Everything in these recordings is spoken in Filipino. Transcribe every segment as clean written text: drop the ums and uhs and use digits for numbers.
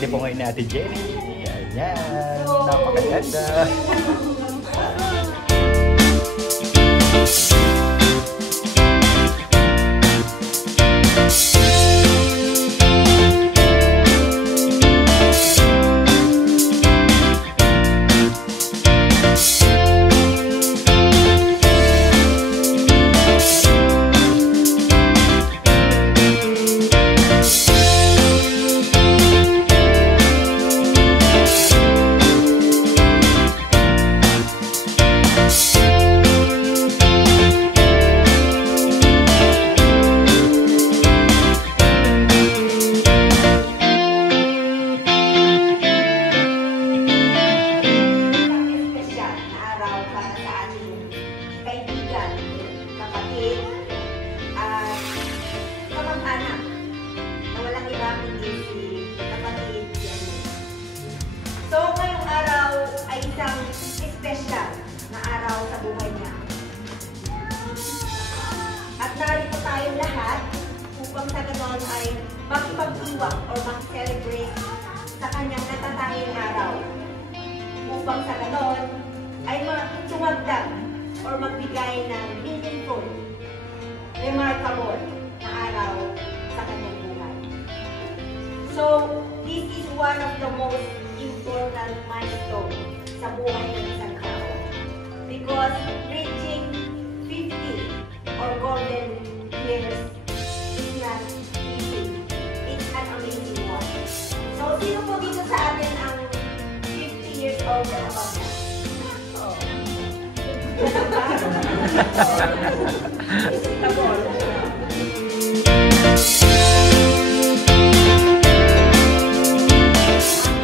birthday po ngayon ni Ate Jenny. Ayan. Napakaganda. Narito tayong lahat upang sa ganon ay makipag-iwak o makicelebrate sa kanyang natatanging araw. Upang sa ganon ay tumagdag o magbigay ng meaningful, remarkable na araw sa kanyang buhay. So, this is one of the most important milestone sa buhay ng isang tao. Because reaching 50 or golden years is not easy. It's an amazing one. So, sino po dito sa atin ang 50 years old na above na?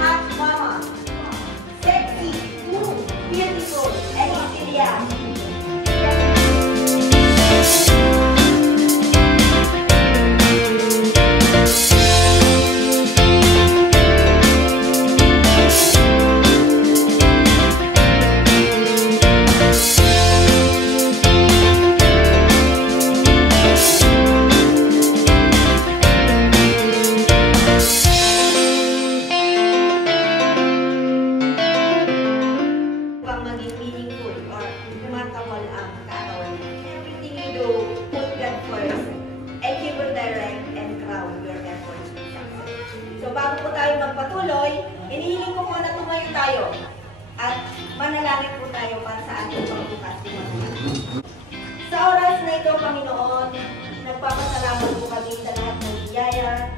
Hot mama, sexy, beautiful, and still young. Bago po tayo magpatuloy, hinihiling ko muna tumayo tayo at manalangin po tayo para sa ating pagbukas ng mga. Sa oras na ito, Panginoon, nagpapasalamat po kami sa lahat ng biyaya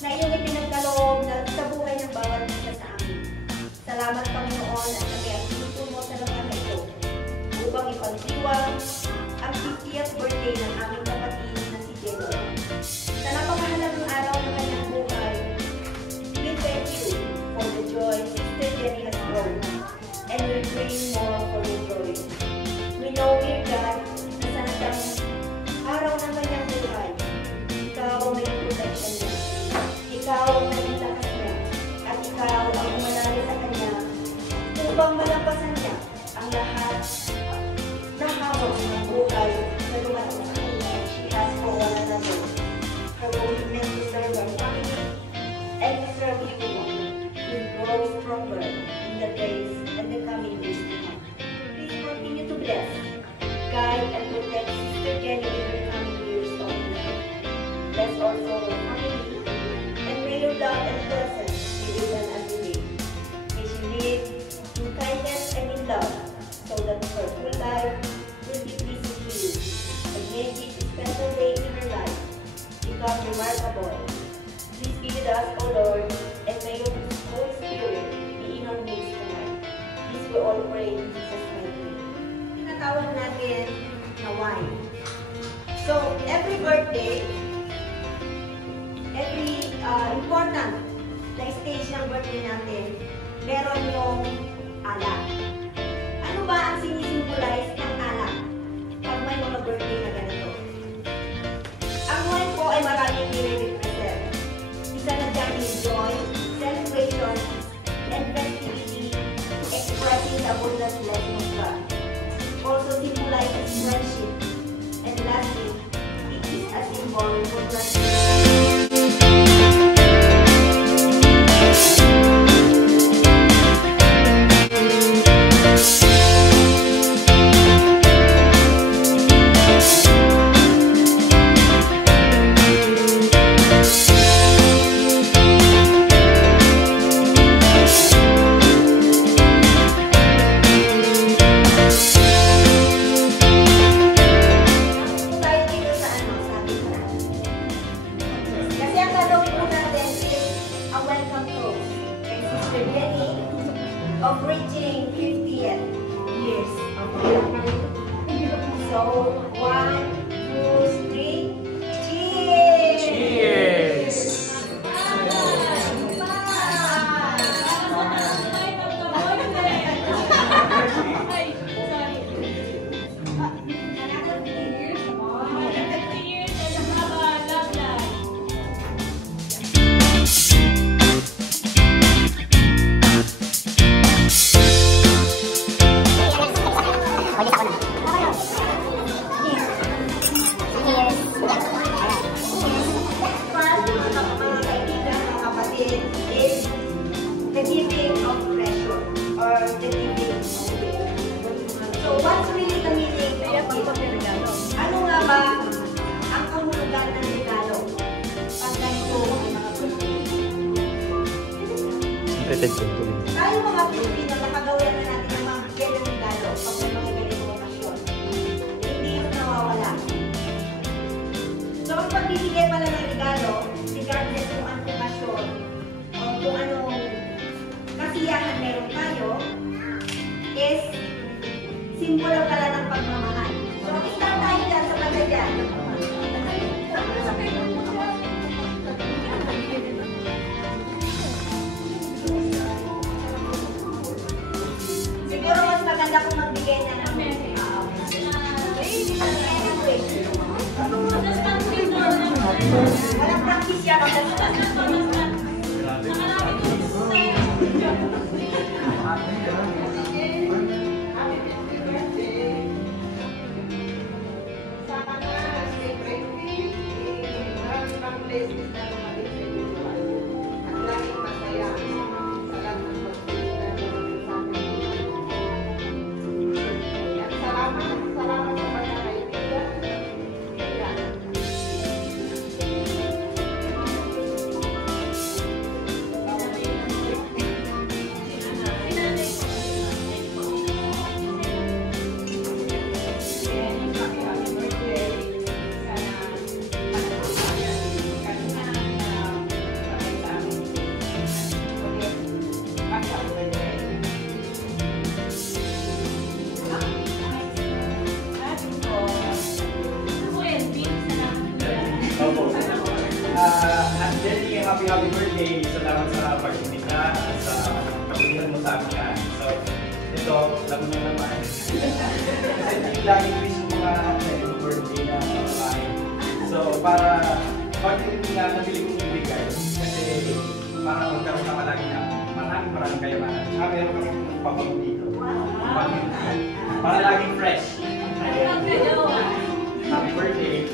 na iyong ipinagkaloob sa buhay ng bawat isa sa amin. Salamat, Panginoon, at nag-iasito mo sa lugar na ito upang ipagdiwang ang 50th birthday ng aming kapatid na si Jenny. Sa napakahalagang araw ng kanyang buhay, we thank you for the joy Sister Jenny has grown and will bring more for your glory. We know, dear God, na sa nagdang araw ng kanyang buhay, ikaw ang may protection niya. Ikaw ang naging lakas niya. At ikaw ang umanali sa kanya upang malampasan niya ang lahat na hawak ng buhay na dumating sa kanya. She has for one another her willingness to serve our family and to serve you will grow stronger in the days and the coming years to come. Please continue to bless, guide, and protect Sister Jenny in her coming years of life. Bless also her family, and may your love and presence be with them every day. May she live in kindness and in love, so that her whole life will be pleasing to you. And may this special day in her life become remarkable. Please be with us, O Lord, and may your Holy Spirit be in our midst tonight. This we all pray in Jesus' name. Tinatawag natin na wine. So, every birthday, every important na stage ng birthday natin, meron yung alak. Ano ba ang sinisimbolize ng alak pag may mga birthday na ganito? Ang wine po ay maraming nire-represent. Isa na dyan yung joy, celebration, and festivity, expressing the abundant blessing of God. Also symbolizes friendship. And lastly, it is a symbol for gratitude. of reaching 50th years of life. So, 1, 2, 3, cheers! Cheers! The giving of pleasure or the giving of faith. So what's really the meaning of it? Ano nga ba ang kahulugan ng regalo? Pag ganito tayo mga Pilipino, nakagawian na natin ang mga bigay ng regalo pag may mga ganitong okasyon. Hindi yung nawawala. So ang pagbibigay pala ng regalo, regardless kung ang okasyon o kung anong kasiyahan meron tayo, is simbolo pala ng pagmamahal. So, start tayo dyan sa pagka dyan. Siguro mas maganda kung magbigay na ng walang practice yan. Happy birthday! Salamat sa pag-ibigay at sa kapulitan mo sa amin. So, ito, alam mo naman. Kasi laging wish yung mga happy birthday na babae. So, para pag-ibig na nabili kong ibigay, kasi para magkaroon naman lagi na maraming kayamanan. Tsaka meron kami pabango dito. Para laging fresh. Happy birthday!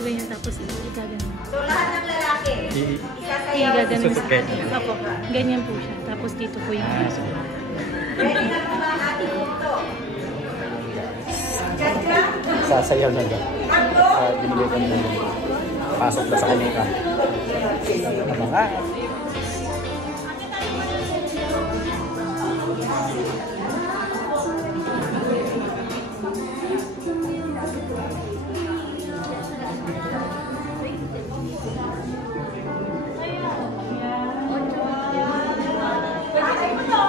ganyan tapos gaganon. So, lahat ng lalaki, isasayaw. Gaganon sa Susuket. Opo, ganyan po siya. Tapos dito po yung Ready na po ba ang ating punto? Chacha? Sasayaw na daw. Takbo? Binigay ko na pasok na sa kanila. Abangan. Tatay mo to.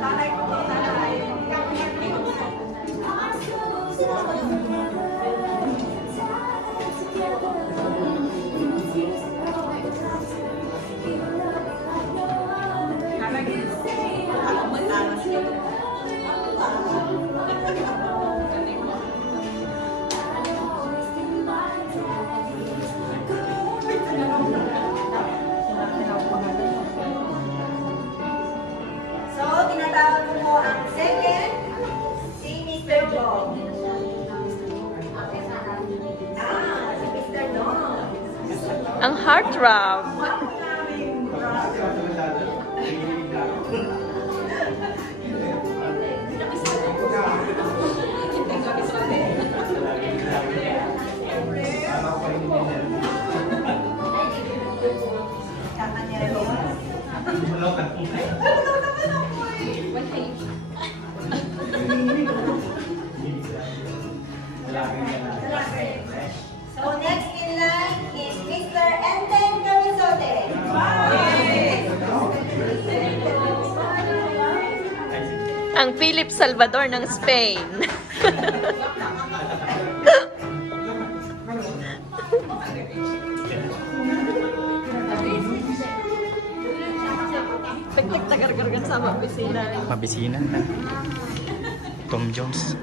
Tatay mo to, tatay. So, tinatawag ko mo ang second, si Mr. Dong. Si Mr. Dong. ang heartthrob. So, next in line is Mr. Enten Camisote. Ang Philip Salvador ng Spain. Pagtagtagargargan sa mabisina. Mabisina na. Tom Jones.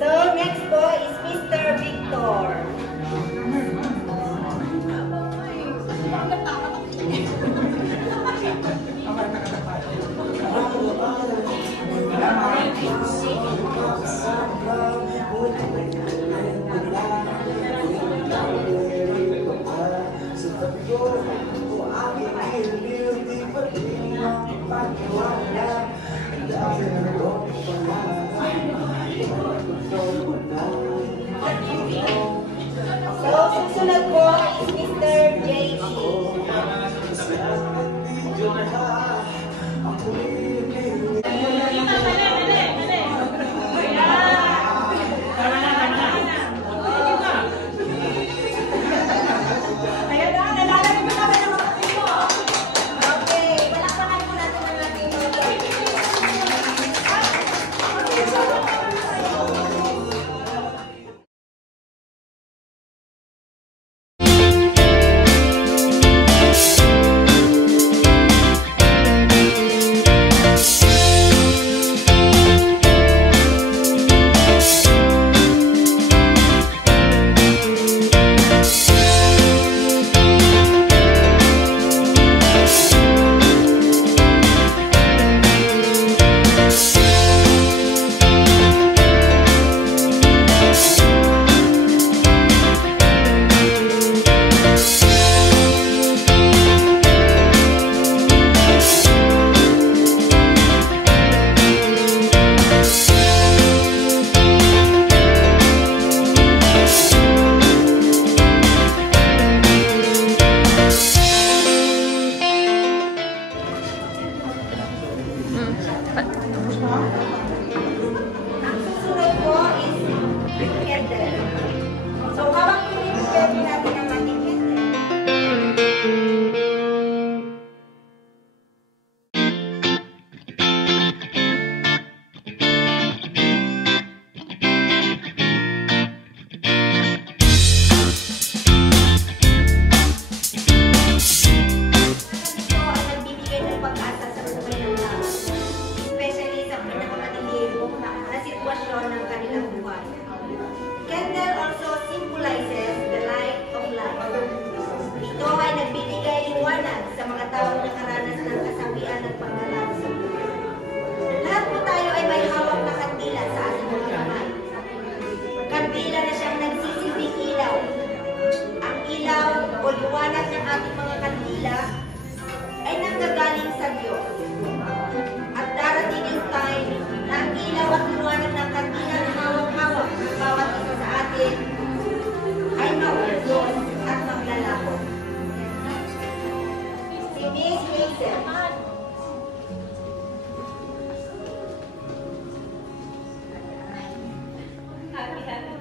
So, next po is Mr. Victor.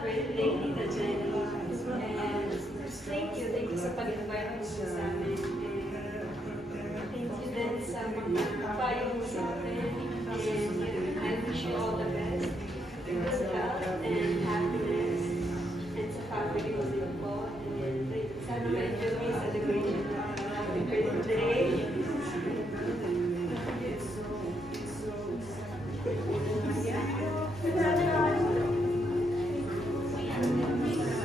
birthday, Tita Jenny. And thank you sa pag-invite mo sa amin. Thank you din sa mga payo mo sa amin. And I wish you all the best. Good health and happiness. And sa family mo din po. And sana ma-enjoy mo yung celebration ng happy birthday.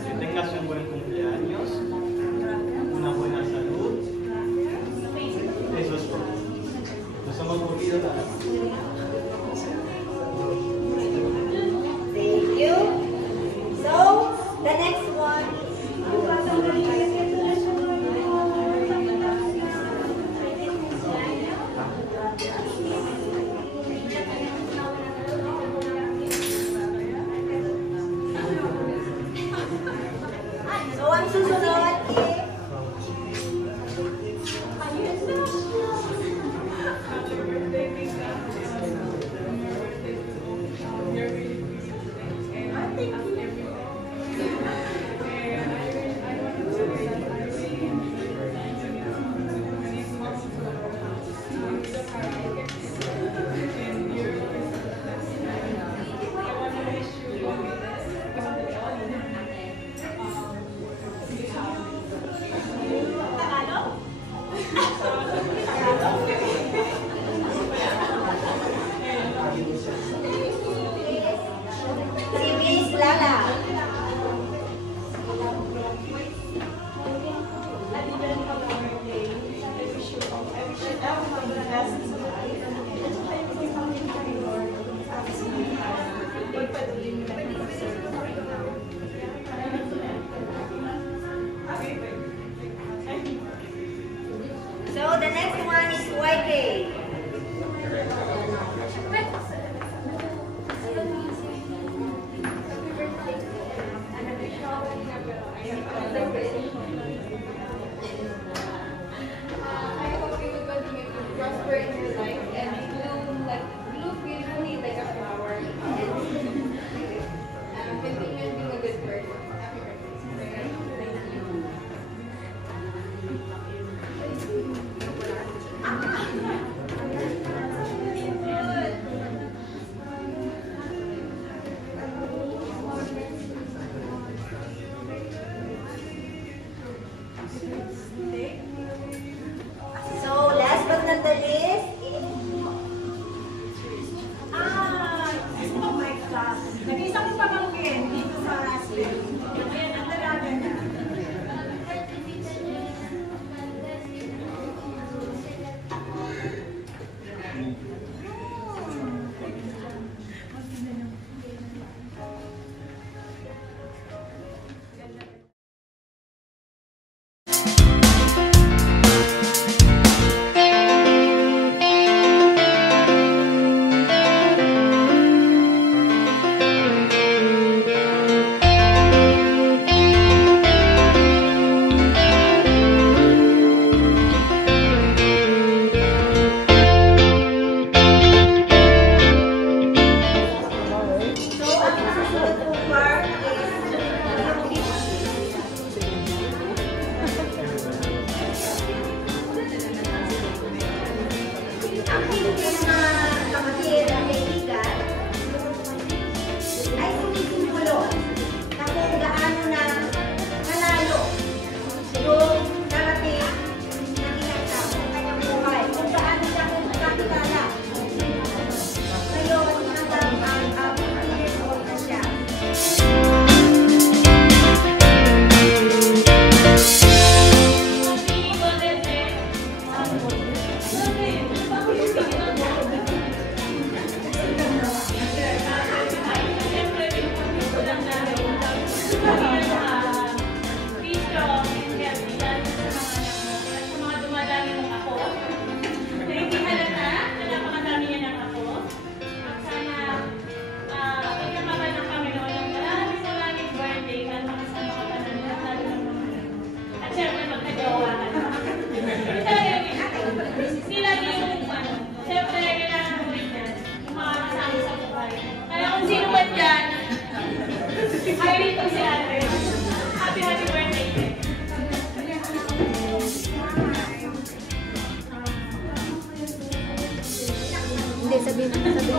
Que tengas un buen cumpleaños, una buena salud. Eso es todo. Nos hemos movido nada más.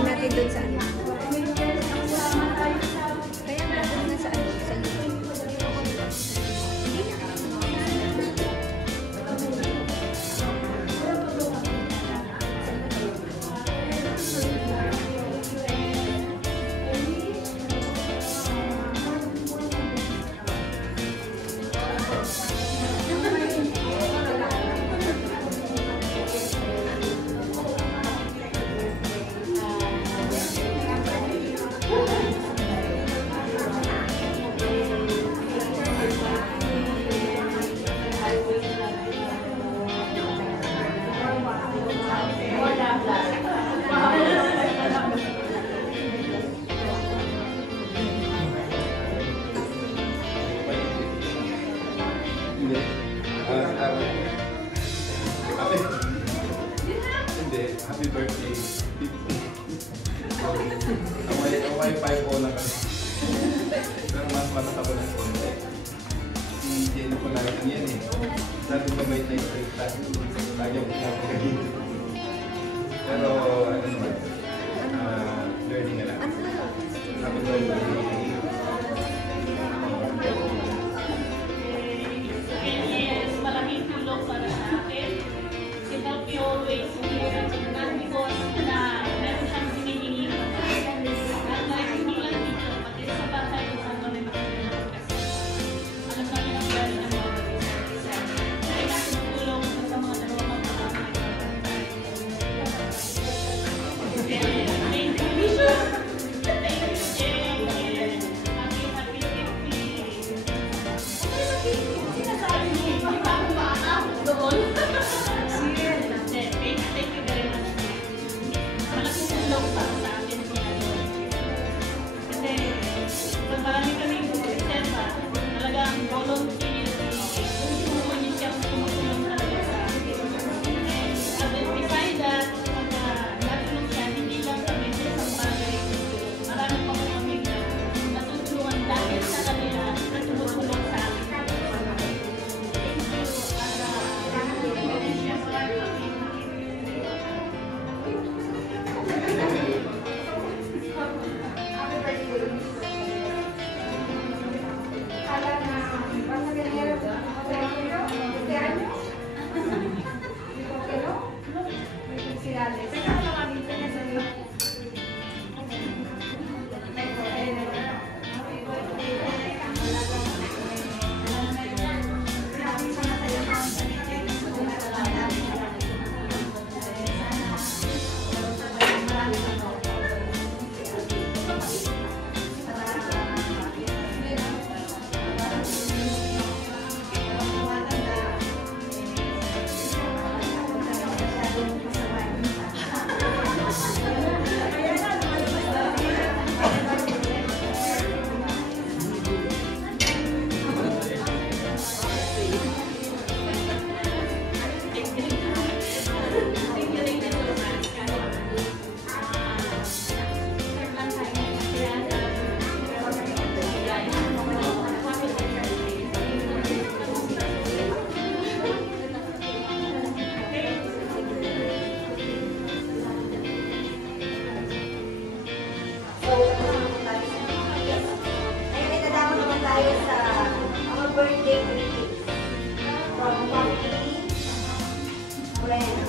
natin doon sa ano. Kaya natin na sa ano, sa YouTube. Hindi. Hindi. Happy birthday. Ang wifi ko na kami. Pero mas matatabo ng konti. Si Jenny ko lang yan eh. Dati ko may take lagi ako pinapagagin. Pero ano naman, learning na lang. Happy birthday. Malaking tulong para sa akin. He helped me always here, not because na meron siyang hinihingi. At like, hindi lang dito, pati sa bahay kung saan kami makakilala kasi. Alam namin ang gano'n ng mga isa. Kaya natin tulong sa mga dalawang kapatid. Thank you, Misha. Thank you, Jen. Happy 50. Sinasabi niyo, hindi pa ako maanap doon. Thank you very much. Malaking tulong para sa akin ang ginagawa. Kasi, pag marami kaming reserva, talagang volunteer, tulungan niyo siyang tumutulong talaga sa akin. And beside that, pag natulong siya, hindi lang kami sa isang bagay. Marami pa po kami na natutulungan dahil sa kanila na tumutulong sa akin. Ngayon, itadama naman tayo sa mga birthday greetings from family, friends.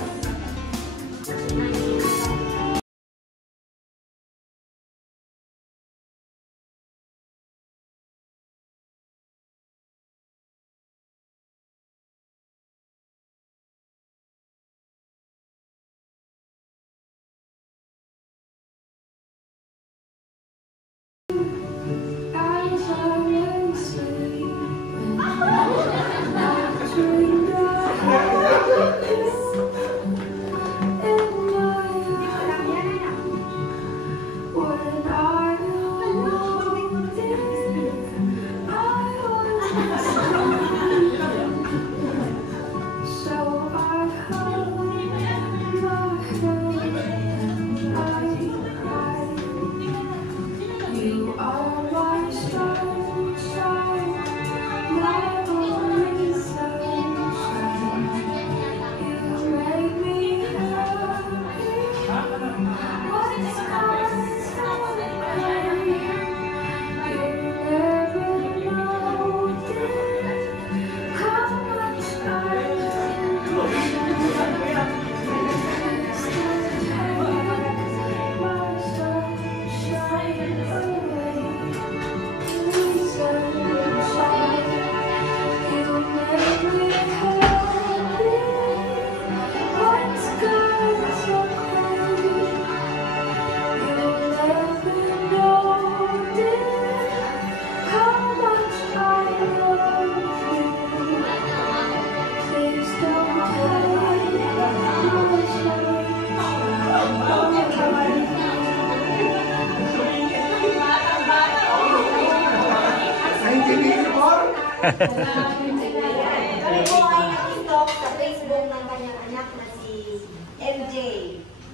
Kami po ay nag-stalk sa Facebook ng kanyang anak na si MJ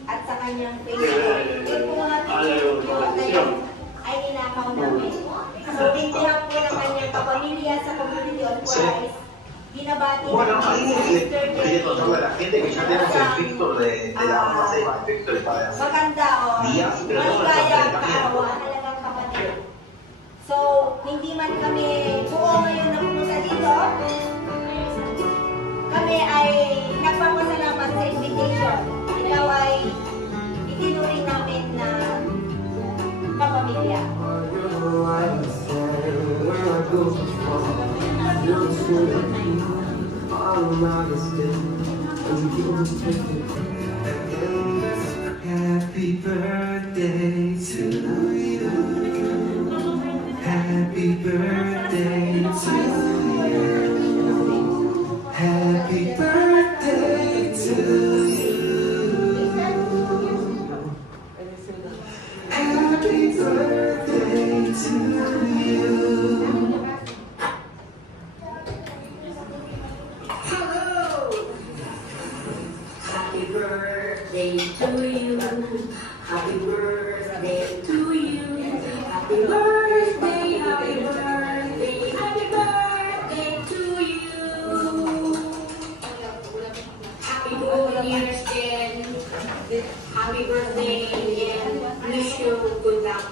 at sa kanyang Facebook. Yung po mga picture ay ninakaw namin. So, tinitira po ng kanyang kapamilya sa community of Christ. Binabati Bueno, namin ahí sa Sister le contamos a la gente que ya tenemos el Víctor de la Onda Ceiba, el Víctor para maganda o días, pero no maligaya para ang también. kaawa, talagang kapatid. So, hindi man kami buo ngayon na pumunta dito, kami ay nagpapasalamat sa invitation. Ikaw ay itinuring namin na kapamilya. Happy birthday to you. Happy birthday to you. Happy birthday to you. Happy birthday to you. Happy birthday to you. Happy birthday to you. Happy birthday, happy birthday, happy birthday to you. Happy 4 years and happy birthday and wish you good luck.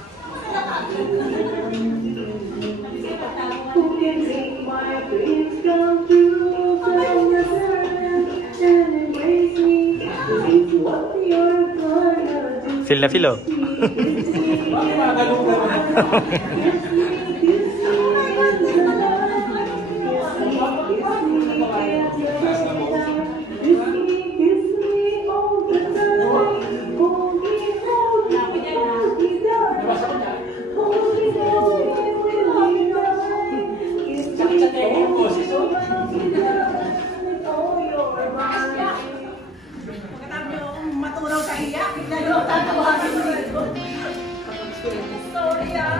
Who can make my dreams come true? From the sun and embrace me. This is what you're gonna do. Feel na feel, oh. Maturaw sa iyak, ngayon tatawagin mo ito. Sorry ah.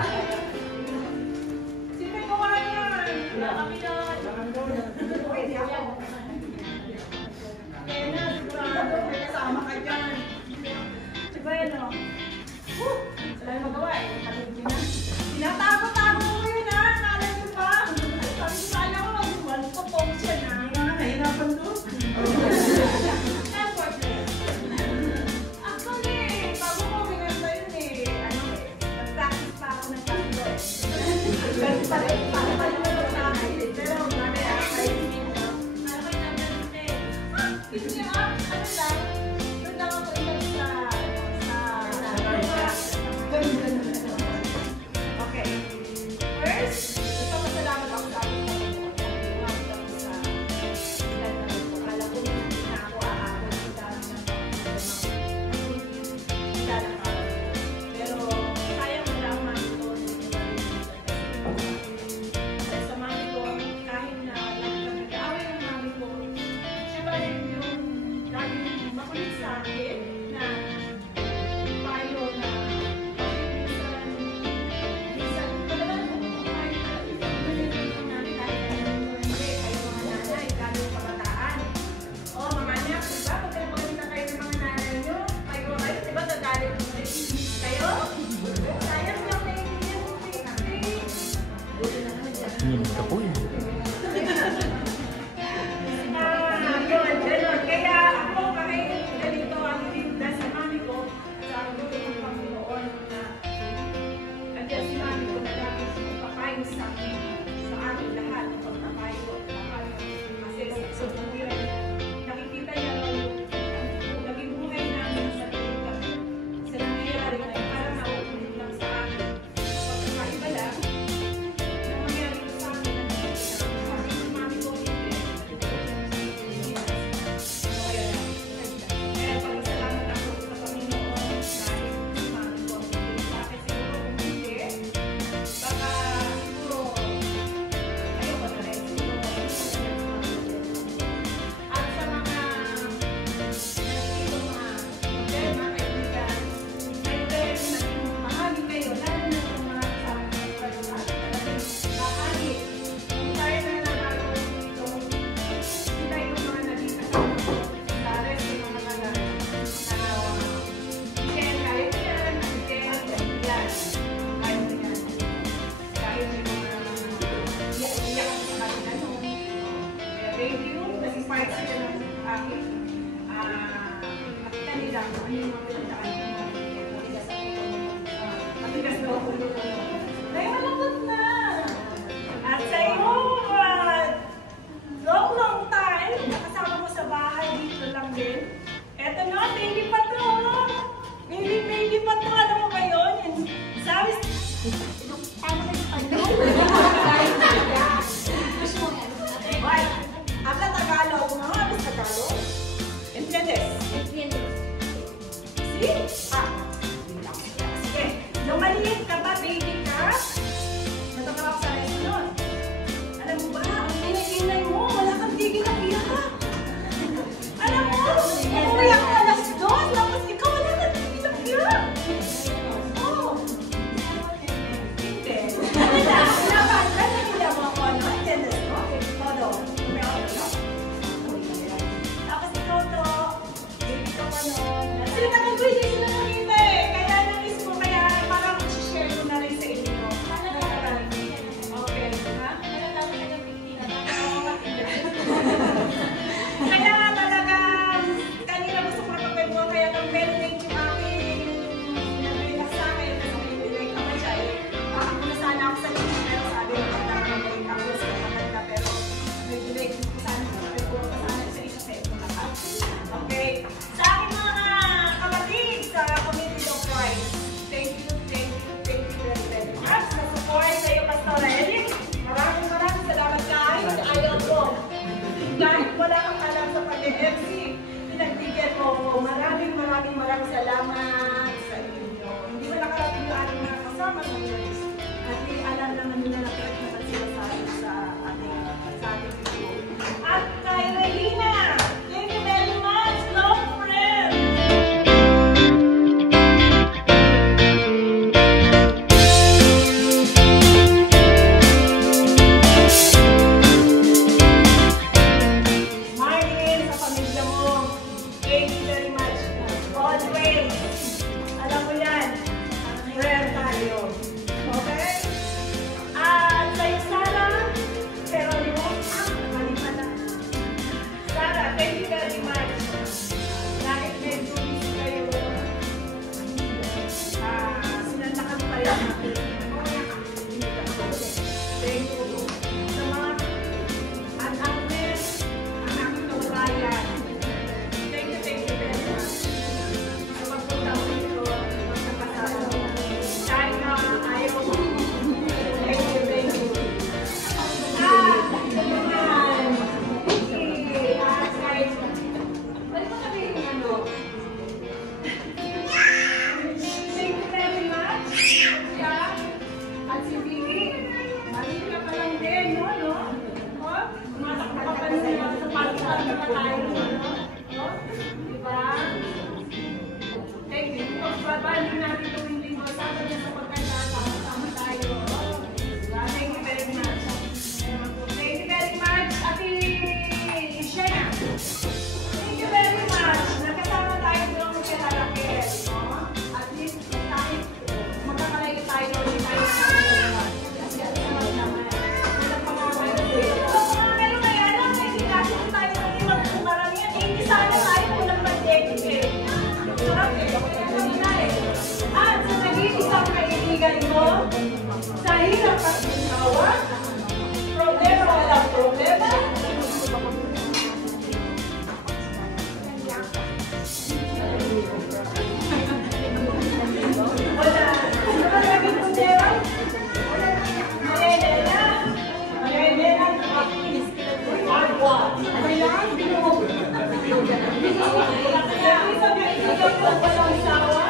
Sino may gawa yan? Wala kami na. Pwede ako. Kaya na, sigurado, may kasama ka dyan. Diba yan o? Wala yung magawa eh. Tinatago-tago mo yun ha. Nalala mo pa. Sabi ko kala ko mag-iwan ko po siya na. Nahirapan doon. baby ka? Natakot ako sa restaurant. Alam mo ba, ang kinay mo, wala kang tigil na iyak. Alam mo, umuwi ako alas 2, tapos ikaw wala kang tigil na iyak. Oh. Hindi. Nakakita mo ako, ano? Attendance mo? Todo. Tapos ikaw to, baby ko pa noon. Sila naman ko, hindi sila nakita eh. Kaya nangis ko, kaya parang share ko na rin sa inyo. Okay, ha? Kaya nga talaga, kanina gusto ko napagay mo, kaya nang very thank you aking nabigay sa akin, kasi nabigay ka pa siya eh. Bakit ko na sana ako sa inyo, pero sabi ko magkakabay ako sa maganda, pero nabigay ko sana sa isa sa ito lahat. Okay, sa aking mga kapatid sa Community of Christ, thank you very much sa support sa iyo, Pastor Eric. Maraming salamat kahit ayaw ko. Kahit wala kang alam sa pag-MC, pinagbigyan mo ko. Maraming salamat sa inyo. Hindi mo nakarating yung ating mga kasama sa church. At alam naman nila na correct naman sila sa ating video. At kay Regina, thank you very much, long friend! Martin, sa pamilya mo, thank you very much. Always, alam mo yan, prayer tayo. Okay? At sa'yo, Sarah, pero mo, mali pala. Sarah, thank you very much. Kahit medyo busy kayo, sinantakan pa rin natin. Thank you. Sa mga at Agnes, ang aking kababayan. Thank you very much. Sa pagpunta ko dito, magkakasama ko. Kahit na ayaw ko. Thank you. At, naman, kahit, pwede mo sabihin ano? Thank you very much. At si Vicky, malika pa lang din, no? Oh, tumatakbo ka pa rin sa pagkakal na tayo, no? Diba? Thank you. Babalik natin tuwing linggo. Sabi niya sa pagkakasama tayo. Diba? Thank you very much. Thank you very much, Ate Shena. Thank you very much. Nakasama tayo doon kay Raquel, no? At least kahit magkakalayo tayo, hindi tayo nakakalayo. Kasi at sama't naman. Walang pangaway. Kayo kaya lang, hindi kasi tayo maging magkumaramihan. Hindi sana tayo walang pandemic eh. Sarap eh. Kaya naman na eh. At sa naging isang kaibigan mo, sa hirap at ginawa, problema walang problema. Wala. Ano ba naging problema? Malenela, agwa. Ano yan? Sabi sa kaibigan ko, walang sawa.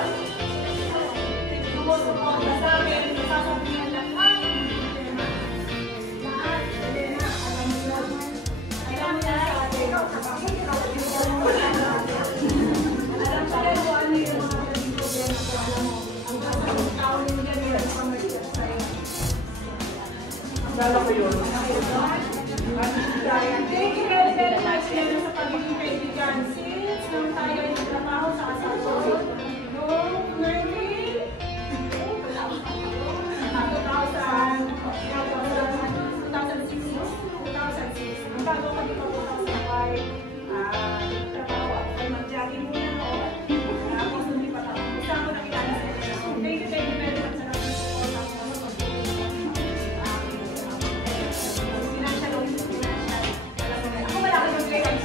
Sumusuporta sa akin, nasasabihan lang, lahat, Elena, alam mo na sa atin. Alam pa rin kung ano yung mga naging problema ko, alam mo. Ang kasang tao nila nila sa pamilya sa'yo. Ang ko yun. Thank you very much sa pagiging kaibigan. Since nung tayo ay nagtrabaho sa kasal noong 2006. Ang bago kami papunta sa bahay, trabaho ako kay mag-jogging muna ako. Tapos hindi pa tapos. Gusto ko nakilala sa inyo. Thank you very much sa naging support ako. Financial. Ako wala ko yung grade.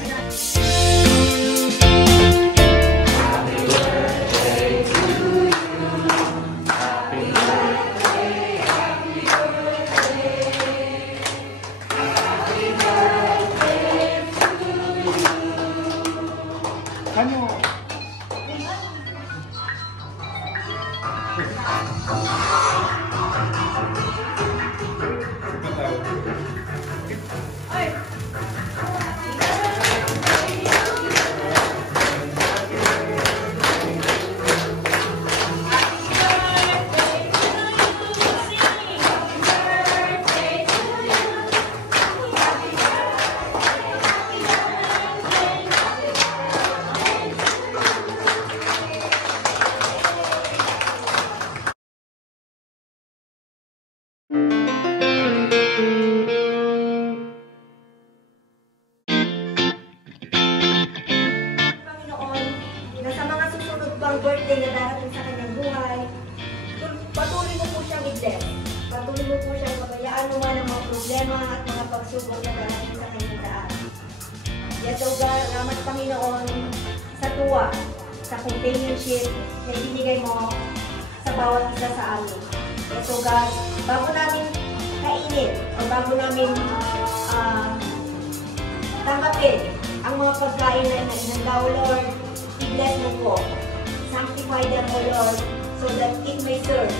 bless. Patuloy mo po siyang pabayaan naman ang mga problema at mga pagsubok na darating sa kanyang daan. Yes, O God, salamat Panginoon sa tuwa, sa companionship na ibinigay mo sa bawat isa sa amin. Yes, O God, bago namin kainin o bago namin tanggapin ang mga pagkain na inanda, O Lord, i-bless mo po. Sanctify them, O Lord, so that it may serve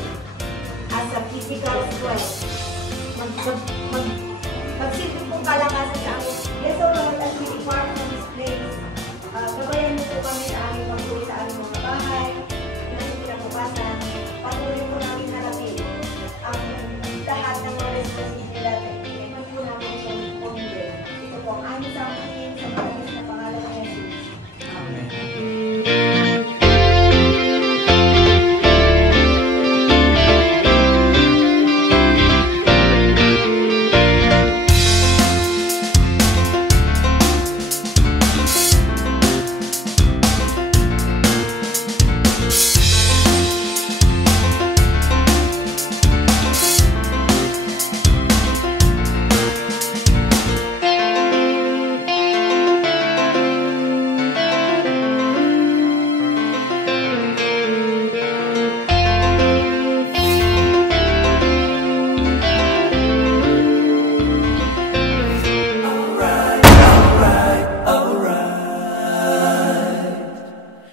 as a physical strength. Magsilbi po kalakasan sa aming